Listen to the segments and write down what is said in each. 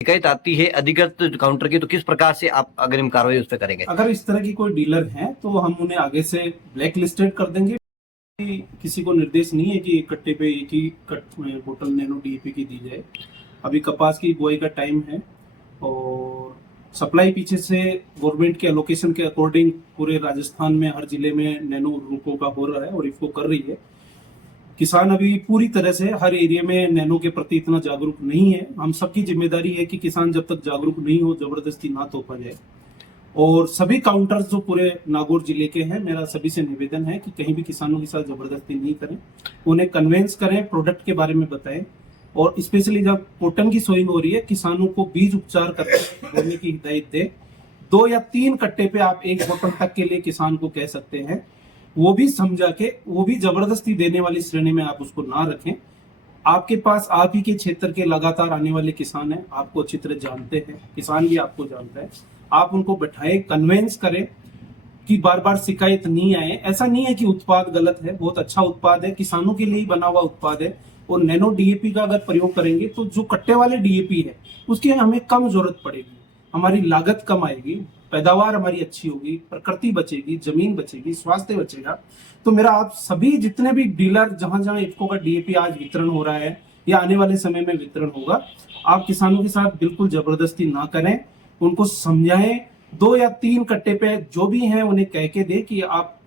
शिकायत आती है अधिकृत काउंटर की, तो किस प्रकार से आप अग्रिम कार्रवाई उस पर करेंगे? अगर इस तरह की कोई डीलर है तो हम उन्हें आगे से ब्लैक लिस्टेड कर देंगे। किसी को निर्देश नहीं है कि एक कट्टे पे एक ही बोतल नैनो डीएपी की दी जाए। अभी कपास की बुआई का टाइम है और सप्लाई पीछे से गवर्नमेंट के एलोकेशन के अकॉर्डिंग पूरे राजस्थान में हर जिले में नैनो उर्वरकों का हो रहा है और इफको कर रही है। किसान अभी पूरी तरह से हर एरिया में नैनो के प्रति इतना जागरूक नहीं है। हम सबकी जिम्मेदारी है कि किसान जब तक जागरूक नहीं हो जबरदस्ती ना तोपा जाए। और सभी काउंटर्स जो पूरे नागौर जिले के हैं, मेरा सभी से निवेदन है कि कहीं भी किसानों के साथ जबरदस्ती नहीं करें, उन्हें कन्वेंस करें, प्रोडक्ट के बारे में बताएं। और स्पेशली जब कॉटन की सोइंग हो रही है, किसानों को बीज उपचार करने की हिदायत दे। 2 या 3 कट्टे पे आप एक बोतल तक के लिए किसान को कह सकते हैं, वो भी समझा के, वो भी जबरदस्ती देने वाली श्रेणी में आप उसको ना रखें। आपके पास आप ही के क्षेत्र के लगातार आने वाले किसान हैं, आपको अच्छी तरह जानते हैं, किसान भी आपको जानता है। आप उनको बैठाए, कन्वेंस करें कि बार बार शिकायत नहीं आए। ऐसा नहीं है कि उत्पाद गलत है, बहुत अच्छा उत्पाद है, किसानों के लिए ही बना हुआ उत्पाद है। और नैनो डीएपी का अगर प्रयोग करेंगे तो जो कट्टे वाले डीएपी है उसकी हमें कम जरूरत पड़ेगी, हमारी लागत कम आएगी, पैदावार हमारी अच्छी होगी, प्रकृति बचेगी, जमीन बचेगी, स्वास्थ्य बचेगा। तो मेरा आप सभी जितने भी डीलर जहां जहां इफको का डीएपी आज वितरण हो रहा है या आने वाले समय में वितरण होगा, आप किसानों के साथ बिल्कुल जबरदस्ती ना करें, उनको समझाएं। 2 या 3 कट्टे पे जो भी हैं उन्हें कह के दे कि आप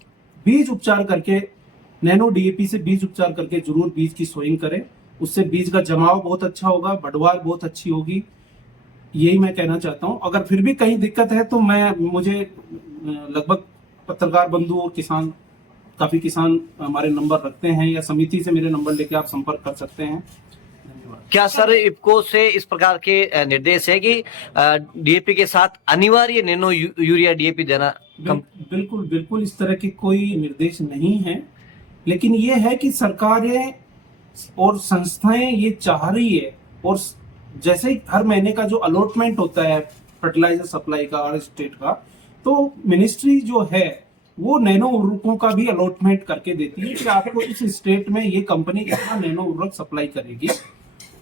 बीज उपचार करके, नैनो डीएपी से बीज उपचार करके जरूर बीज की सोइंग करें। उससे बीज का जमाव बहुत अच्छा होगा, बढ़वार बहुत अच्छी होगी। यही मैं कहना चाहता हूं। अगर फिर भी कहीं दिक्कत है तो मुझे लगभग पत्रकार बंधु और काफी किसान हमारे नंबर रखते हैं, या समिति से मेरे नंबर लेके आप संपर्क कर सकते हैं। क्या सर इफको से इस प्रकार के निर्देश है कि डीएपी के साथ अनिवार्य नैनो यूरिया डीएपी देना? बिल्कुल बिल्कुल इस तरह की कोई निर्देश नहीं है, लेकिन ये है कि सरकारें और संस्थाएं ये चाह रही है। और जैसे ही हर महीने का जो अलॉटमेंट होता है फर्टिलाइजर सप्लाई का हर स्टेट का, तो मिनिस्ट्री जो है वो नैनो उर्वरकों का भी अलॉटमेंट करके देती है कि आपको इस स्टेट में ये कंपनी इतना नैनो उर्वरक सप्लाई करेगी,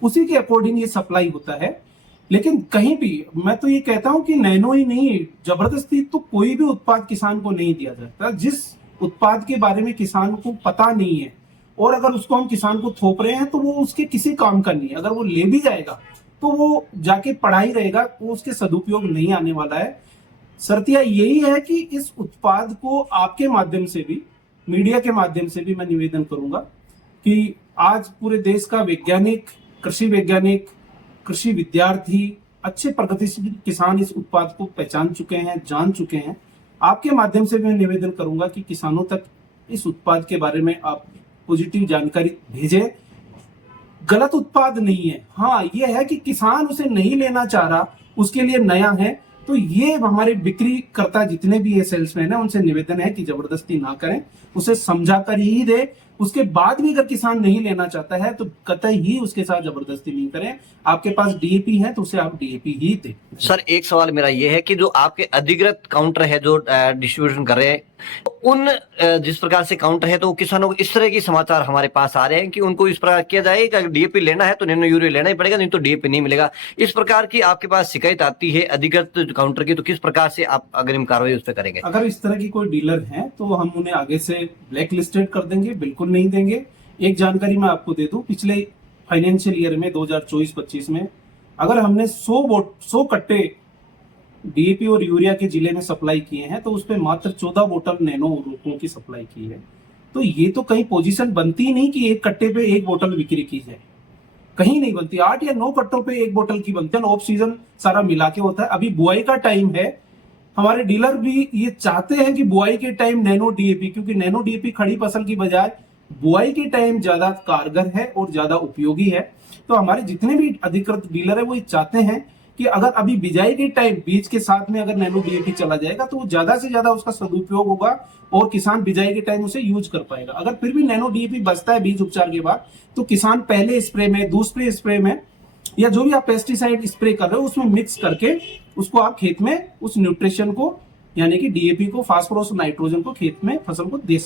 उसी के अकॉर्डिंग ये सप्लाई होता है। लेकिन कहीं भी मैं तो ये कहता हूं कि नैनो ही नहीं, जबरदस्ती तो कोई भी उत्पाद किसान को नहीं दिया जाता। जिस उत्पाद के बारे में किसान को पता नहीं है और अगर उसको हम किसान को थोप रहे हैं तो वो उसके किसी काम का नहीं है। अगर वो ले भी जाएगा तो वो जाके पढ़ाई रहेगा, वो उसके सदुपयोग नहीं आने वाला है। शर्तिया यही है कि इस उत्पाद को आपके माध्यम से भी, मीडिया के माध्यम से भी मैं निवेदन करूंगा कि आज पूरे देश का वैज्ञानिक, कृषि वैज्ञानिक, कृषि विद्यार्थी, अच्छे प्रगतिशील किसान इस उत्पाद को पहचान चुके हैं, जान चुके हैं। आपके माध्यम से मैं निवेदन करूंगा कि किसानों तक इस उत्पाद के बारे में आप पॉजिटिव जानकारी भेजें। गलत उत्पाद नहीं है, हाँ ये है कि किसान उसे नहीं लेना चाह रहा, उसके लिए नया है। तो ये हमारे बिक्री करता जितने भी ये सेल्समैन है उनसे निवेदन है कि जबरदस्ती ना करें, उसे समझा कर ही दे। उसके बाद भी अगर किसान नहीं लेना चाहता है तो कतई ही उसके साथ जबरदस्ती नहीं करें। आपके पास डीएपी है तो उसे आप डीएपी ही दें। सर एक सवाल मेरा ये है कि जो आपके अधिकृत काउंटर है जो डिस्ट्रीब्यूशन कर रहे हैं, उन जिस प्रकार से काउंटर है तो किसानों को इस तरह की समाचार हमारे पास आ रहे हैं कि उनको इस प्रकार किया जाए कि डीएपी लेना है तो नैनो यूरिया लेना ही पड़ेगा, नहीं तो डीएपी नहीं मिलेगा। इस प्रकार की आपके पास शिकायत आती है अधिकृत काउंटर की, तो किस प्रकार से आप अग्रिम कार्रवाई उस पर करेंगे? अगर इस तरह की कोई डीलर है तो हम उन्हें आगे से ब्लैक लिस्टेड कर देंगे, बिल्कुल नहीं देंगे। एक जानकारी मैं आपको दे दूं, पिछले फाइनेंशियल ईयर में 2024-25 में अगर हमने 100 कट्टे डीएपी और यूरिया के जिले में सप्लाई किए हैं तो उसपे मात्र 14 बोतल नैनो उर्वरकों की सप्लाई की है। तो ये तो कहीं पोजीशन बनती नहीं कि एक कट्टे पे एक बोतल बिक्री की जाए, कहीं नहीं बनती। 8 या 9 कट्टों पे एक बोतल की बनती है। ऑफ सीजन सारा मिला के होता है। अभी बुआई का टाइम है, हमारे डीलर भी ये चाहते हैं कि बुआई के टाइम नैनो डीएपी, क्योंकि नैनो डीएपी खड़ी फसल की बजाय बुआई के टाइम ज्यादा कारगर है और ज्यादा उपयोगी है। तो हमारे जितने भी अधिकृत डीलर है वो ये चाहते हैं कि अगर अभी बिजाई के टाइम बीज के साथ में अगर नैनो डीएपी चला जाएगा तो ज्यादा से ज्यादा उसका सदुपयोग होगा और किसान बिजाई के टाइम उसे यूज कर पाएगा। अगर फिर भी नैनो डीएपी बचता है बीज उपचार के बाद तो किसान पहले स्प्रे में, दूसरे स्प्रे में, या जो भी आप पेस्टिसाइड स्प्रे कर रहे हो उसमें मिक्स करके उसको आप खेत में उस न्यूट्रिशन को, यानी कि डीएपी को, फास्फोरस, नाइट्रोजन को खेत में फसल को दे